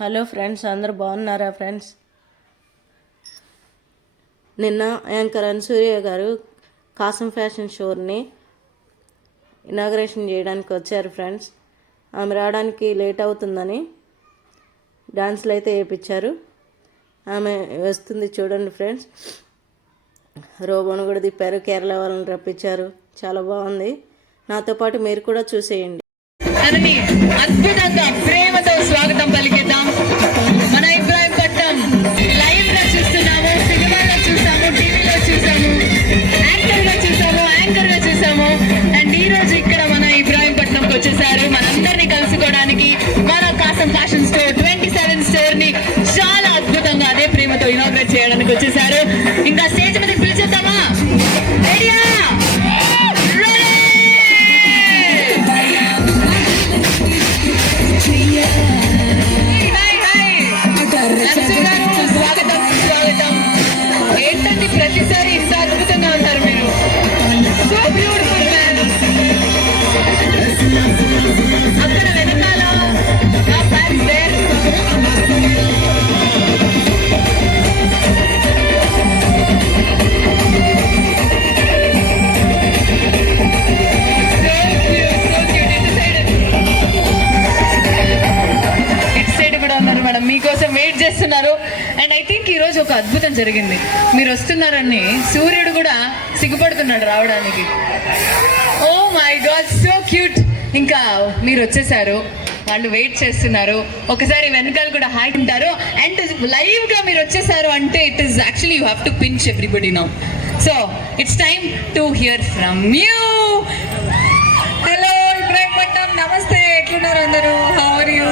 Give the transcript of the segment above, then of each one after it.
Hello friends, అందరు బాగున్నారా friends? నిన్న యాంకర్ అనసూయ గారు కాసం ఫ్యాషన్ షోని ఇనాగరేషన్ చేయడానికి వచ్చారు ఫ్రెండ్స్. ఆమె రావడానికి లేట్ అవుతుందని డాన్స్లు అయితే వేయించారు. ఆమె వస్తుంది చూడండి ఫ్రెండ్స్. రోబోను కూడా తిప్పారు, కేరళ వాళ్ళని రప్పించారు. చాలా బాగుంది. నాతో పాటు మీరు కూడా చూసేయండి. అద్భుతంగా ప్రేమతో స్వాగతం పలికిద్దాం. మన ఇబ్రాహీంపట్నం లైవ్ గా చూస్తున్నాము, సినిమాలో చూసాము, టీవీలో చూసాము, యాంకర్ గా చూసాము. అండ్ ఈ రోజు ఇక్కడ మన ఇబ్రాహీంపట్నంకి వచ్చేసారు మనందరినీ కలుసుకోవడానికి. మన కాసం ఫ్యాషన్ స్టోర్ 27 స్టోర్ ని చాలా అద్భుతంగా అదే ప్రేమతో ఇనాగ్రేట్ చేయడానికి వచ్చేసారు. ఇంకా స్టేజ్ మీద పిలిచేద్దామా? రెడీయా? ప్రతిసారి ఇంత అద్భుతంగా ఉంటారు మీరు. So beautiful man. అక్కడ వెనకాల ఇటు సైడ్ కూడా ఉన్నారు మేడం, మీకోసం వెయిట్ చేస్తున్నారు. అండ్ ఐ థింక్ ఈ రోజు ఒక అద్భుతం జరిగింది. మీరు వస్తున్నారని సూర్యుడు కూడా సిగ్గుపడుతున్నాడు రావడానికి. Oh my God, so cute. ఇంకా మీరు వచ్చేసారు, వాళ్ళు వెయిట్ చేస్తున్నారు. ఒకసారి వెనకాల కూడా హాయ్ ఉంటారు. అండ్ లైవ్ గా మీరు వచ్చేసారు అంటే it is actually you have to pinch everybody now. So it's time to hear from you. Hello Ibrahimpatnam, నమస్తే. ఎట్లున్నారు అందరూ? How are you?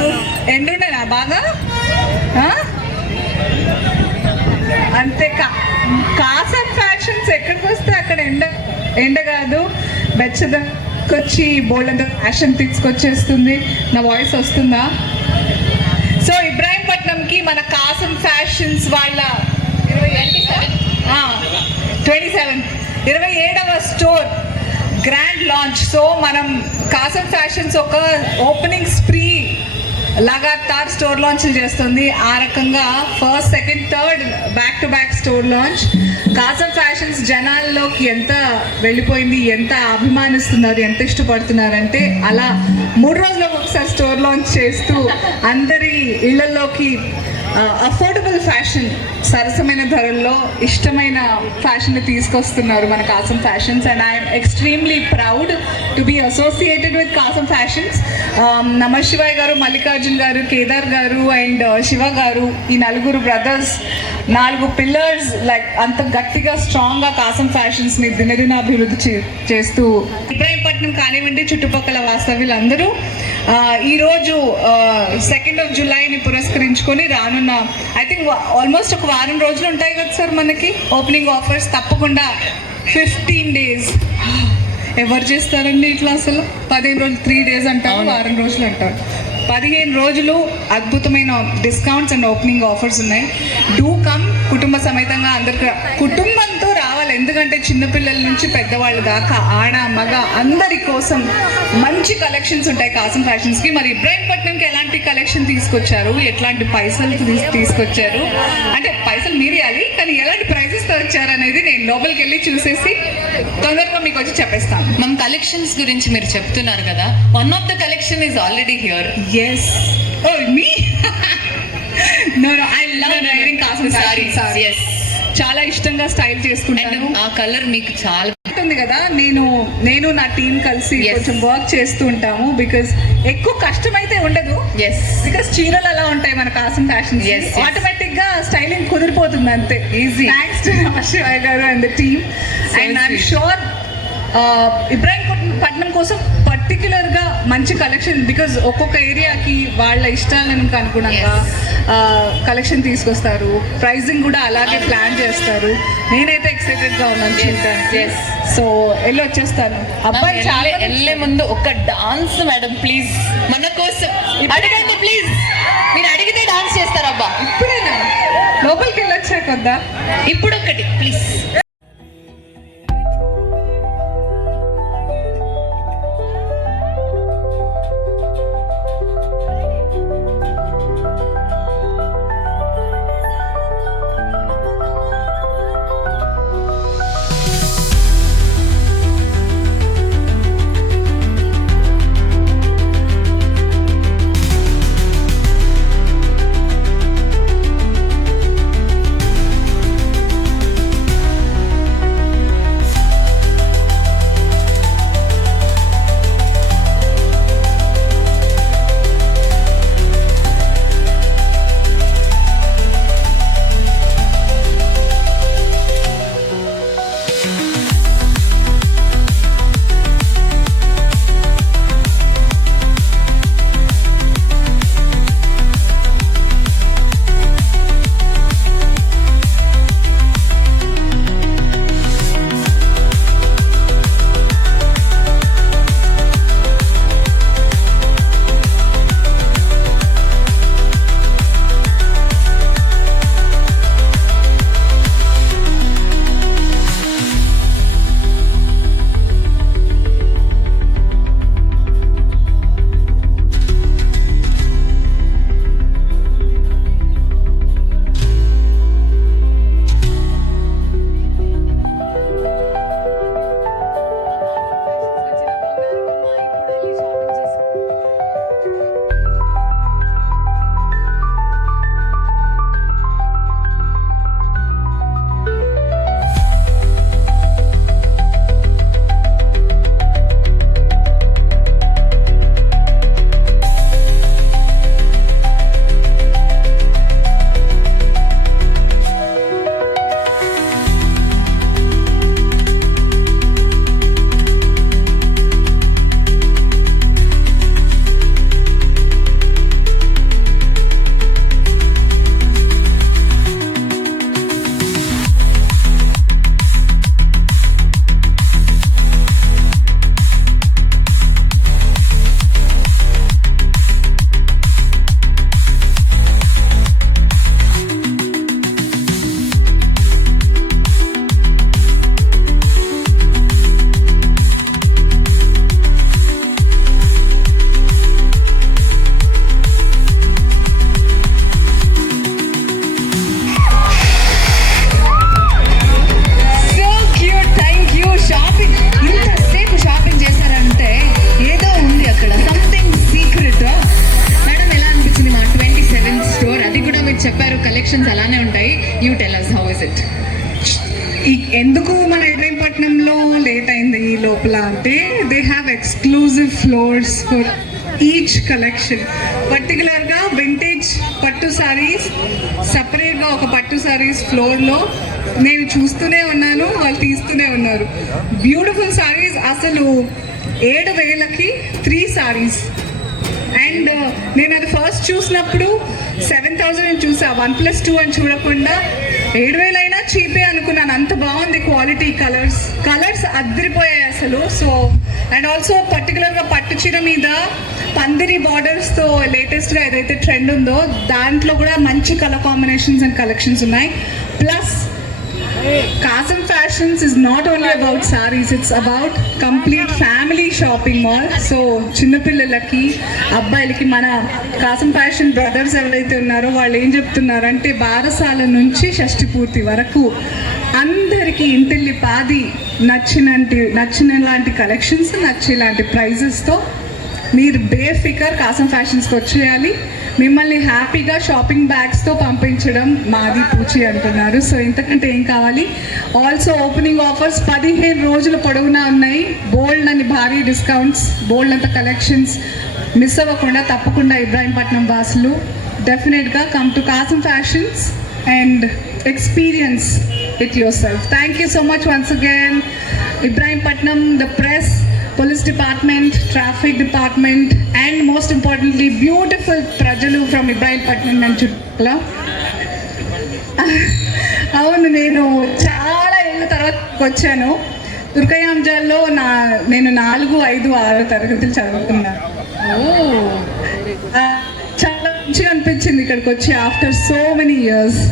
ఎండున్నారా బాగా? అంతే. కాసం ఫ్యాషన్స్ ఎక్కడికి వస్తే అక్కడ ఎండ కాదు, బెచ్చదకొచ్చి బోల్డ్ ఫ్యాషన్ తీసుకొచ్చేస్తుంది. నా వాయిస్ వస్తుందా? సో ఇబ్రాహీంపట్నంకి మన కాసం ఫ్యాషన్స్ వాళ్ళ 27వ స్టోర్ గ్రాండ్ లాంచ్. సో మనం కాసం ఫ్యాషన్స్ ఒక ఓపెనింగ్ స్ప్రీ లగాతార్ స్టోర్ లాంచ్ చేస్తుంది. ఆ రకంగా first, second, third back to back store launch. Kasam fashions జనాల్లోకి ఎంత వెళ్ళిపోయింది, ఎంత అభిమానిస్తున్నారు, ఎంత ఇష్టపడుతున్నారంటే అలా 3 రోజులకు ఒకసారి స్టోర్ లాంచ్ చేస్తూ అందరి ఇళ్లలోకి అఫోర్డబుల్ ఫ్యాషన్, సరసమైన ధరల్లో ఇష్టమైన ఫ్యాషన్ తీసుకొస్తున్నారు మన Kasam fashions. And I'm extremely proud to be associated with Kasam fashions. Namashivay garu, Mallikarjun గారు, కేదార్ గారు అండ్ శివ గారు, ఈ 4 బ్రదర్స్, 4 పిల్లర్స్ లైక్ అంత గట్టిగా స్ట్రాంగ్గా కాసం ఫ్యాషన్స్ని దినదిన అభివృద్ధి చేస్తూ ఇబ్రాహీంపట్నం కానివ్వండి, చుట్టుపక్కల వాస్తవ్యులందరూ ఈరోజు 2nd of Julyని పురస్కరించుకొని రానున్న ఐ థింక్ ఆల్మోస్ట్ ఒక వారం రోజులు ఉంటాయి కదా సార్ మనకి ఓపెనింగ్ ఆఫర్స్. తప్పకుండా 15 days. ఎవరు చేస్తారండి ఇట్లా? అసలు 15 రోజులు, 3 days అంటారు, వారం రోజులు అంటారు. 15 రోజులు అద్భుతమైన డిస్కౌంట్స్ అండ్ ఓపెనింగ్ ఆఫర్స్ ఉన్నాయి. డూ కమ్, కుటుంబ సమేతంగా అందరికి కుటుంబంతో రావాలి. ఎందుకంటే చిన్నపిల్లల నుంచి పెద్దవాళ్ళ దాకా, ఆడ మగ అందరి కోసం మంచి కలెక్షన్స్ ఉంటాయి కాసం ఫ్యాషన్స్కి. మరి ఇబ్రాహీంపట్నంకి ఎలాంటి కలెక్షన్ తీసుకొచ్చారు, ఎట్లాంటి పైసలు తీసుకొచ్చారు అంటే పైసలు మీరేయాలి, కానీ ఎలాంటి ప్రైజెస్తో వచ్చారు అనేది నేను లోపలికి వెళ్ళి చూసేసి తొందరగా మీకు వచ్చి చెప్పేస్తాను. మన కలెక్షన్స్ గురించి మీరు చెప్తున్నారు కదా, one of the collection is already here. Yes. Oh, me? No, I love wearing Kasam sarees. Yes. చాలా ఇష్టంగా స్టైల్ చేసుకుంటాను. ఆ కలర్ మీకు చాలా ఉంది కదా. నేను నా టీం కలిసి కొంచెం వర్క్ చేస్తూ ఉంటాము. బికాస్ ఎక్కువ కష్టమైతే ఉండదు. బికాస్ చీరలు అలా ఉంటాయి మన కాసం ఫ్యాషన్. ఆటోమేటిక్ గా స్టైలింగ్ కుదిరిపోతుంది అంతే. ఈజీ. థ్యాంక్స్ టు నమశివాయ్ గారు and the team. And I'm sure Ibrahimpatnam కోసం పర్టిక్యులర్గా మంచి కలెక్షన్, బికాజ్ ఒక్కొక్క ఏరియాకి వాళ్ళ ఇష్టాలకు అనుగుణంగా కలెక్షన్ తీసుకొస్తారు. ప్రైజింగ్ కూడా అలాగే ప్లాన్ చేస్తారు. నేనైతే ఎక్సైటెడ్గా ఉన్నాను చూడడానికి. సో వెళ్ళి వచ్చేస్తాను. అబ్బాయి చాలా వెళ్ళే ముందు ఒక డాన్స్ మేడం ప్లీజ్ మన కోసం అడగండి ప్లీజ్. మీరు అడిగితే డాన్స్ చేస్తారు. అబ్బా ఇప్పుడేనా? లోపలికి వెళ్ళొచ్చాక వద్దా? ఇప్పుడు ఒకటి ప్లీజ్. చెప్పారు కలెక్షన్స్ అలానే ఉంటాయి. You tell us how is it? ఎందుకు మన ఇబ్రహీంపట్నంలో లేట్ అయింది ఈ లోపల అంటే they have exclusive floors for each collection. పర్టికులర్గా వింటేజ్ పట్టు సారీస్ సపరేట్గా ఒక పట్టు సారీస్ ఫ్లోర్లో నేను చూస్తూనే ఉన్నాను, వాళ్ళు తీస్తూనే ఉన్నారు. బ్యూటిఫుల్ సారీస్, అసలు 7,000కి 3 సారీస్. అండ్ నేను అది ఫస్ట్ చూసినప్పుడు 7,000 అని చూసా, 1+2 అని చూడకుండా 7,000 అయినా చీపే అనుకున్నాను, అంత బాగుంది క్వాలిటీ. కలర్స్ అద్దరిపోయాయి అసలు. సో అండ్ ఆల్సో పర్టికులర్గా పట్టు చీర మీద పందిరి బార్డర్స్తో లేటెస్ట్గా ఏదైతే ట్రెండ్ ఉందో దాంట్లో కూడా మంచి కలర్ కాంబినేషన్స్ అండ్ కలెక్షన్స్ ఉన్నాయి. Plus Kasam Fashions is not only about sarees, it's about complete family shopping mall. So చిన్నపిల్లలకి అబ్బాయిలకి మన కాసం ఫ్యాషన్ బ్రదర్స్ ఎవరైతే ఉన్నారో వాళ్ళు ఏం చెప్తున్నారంటే బారసాల నుంచి షష్ఠి పూర్తి వరకు అందరికీ ఇంటిల్లి పాది నచ్చిన లాంటి కలెక్షన్స్ నచ్చేలాంటి ప్రైజెస్తో మీరు బేఫికర్ కాసం ఫ్యాషన్స్కి వచ్చేయాలి. మిమ్మల్ని హ్యాపీగా షాపింగ్ బ్యాగ్స్తో పంపించడం మాది పూచి అంటున్నారు. సో ఇంతకంటే ఏం కావాలి. ఆల్సో ఓపెనింగ్ ఆఫర్స్ 15 రోజుల పొడవునా ఉన్నాయి. బోల్డ్ అని భారీ డిస్కౌంట్స్, బోల్డ్ అంత కలెక్షన్స్ మిస్ అవ్వకుండా తప్పకుండా ఇబ్రాహీంపట్నం వాసులు definitely come to Kasam fashions and experience it yourself. Thank you so much once again Ibrahimpatnam, the press, police department, traffic department, and most importantly beautiful prajalu from Ibrahimpatnam and చుట్టుపక్కల. అవును, నేను చాలా ఏళ్ళ తర్వాత వచ్చాను. దుర్గయాంజాల్లో నేను 4, 5, 6 తరగతులు చదువుకున్నాను. చాలా మంచిగా అనిపించింది ఇక్కడికి వచ్చి ఆఫ్టర్ సో మెనీ ఇయర్స్.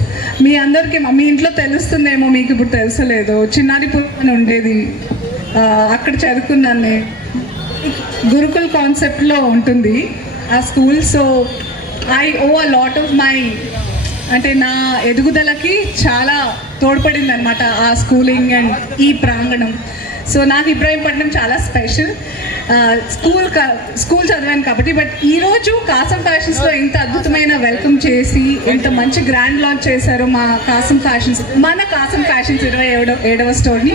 మీ అందరికీ మీ ఇంట్లో తెలుస్తుందేమో, మీకు ఇప్పుడు తెలుసలేదు. చిన్నారిపురం అని ఉండేది, అక్కడ చదువుకున్నాను నేను. గురుకుల్ కాన్సెప్ట్లో ఉంటుంది ఆ school. So I owe a lot of my అంటే నా ఎదుగుదలకి చాలా తోడ్పడింది అనమాట ఆ స్కూలింగ్ అండ్ ఈ ప్రాంగణం. సో నాకు ఇబ్రాహీంపట్నం చాలా స్పెషల్. స్కూల్ చదివాను కాబట్టి. బట్ ఈరోజు కాసం ఫ్యాషన్స్లో ఇంత అద్భుతమైన వెల్కమ్ చేసి ఇంత మంచి గ్రాండ్ లాంచ్ చేశారు మా కాసం ఫ్యాషన్స్, మన కాసం ఫ్యాషన్స్ 27వ స్టోర్ని.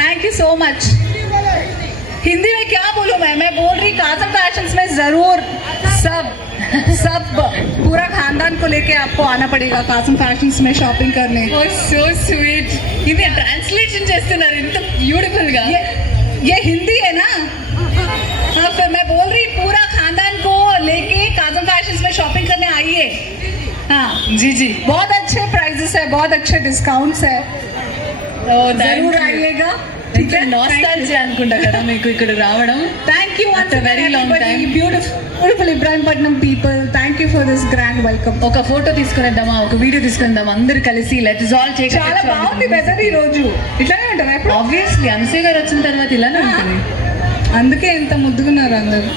Thank you so much. Hindi में क्या बोलूँ मैं बोल रही कासम फैशंस में ज़रूर सब पूरा खानदान को लेके आपको आना पड़ेगा कासम फैशंस में शॉपिंग करने. Oh, so sweet. ఇది ట్రాన్స్లేషన్ చేస్తున్నారు ఇంత బ్యూటిఫుల్ గా. ये हिंदी है ना. हाँ, फिर मैं बोल रही पूरा खानदान को लेके कासम फैशंस में शॉपिंग करने आइए. हाँ जी बहुत अच्छे प्राइजेस है, बहुत अच्छे डिस्काउंट्स है. जरूर आइएगा. నాస్టాల్జియా అనుకుంటా కదా మీకు ఇక్కడ రావడం. Thank you After a very long time. Beautiful Ibrahimpatnam people, thank you for this grand welcome. ఒక ఫోటో తీసుకునేద్దామా, ఒక వీడియో తీసుకుందాం అందరు కలిసి. Let's all take. చాలా బాగుంది వెదర్ ఈ రోజు. ఇట్లానే ఉంటుంది ఆబ్వియస్లీ అనసూయ గారు వచ్చిన తర్వాత ఇలానే ఉంటుంది. అందుకే ఎంత ముద్దుగున్నారు అందరు.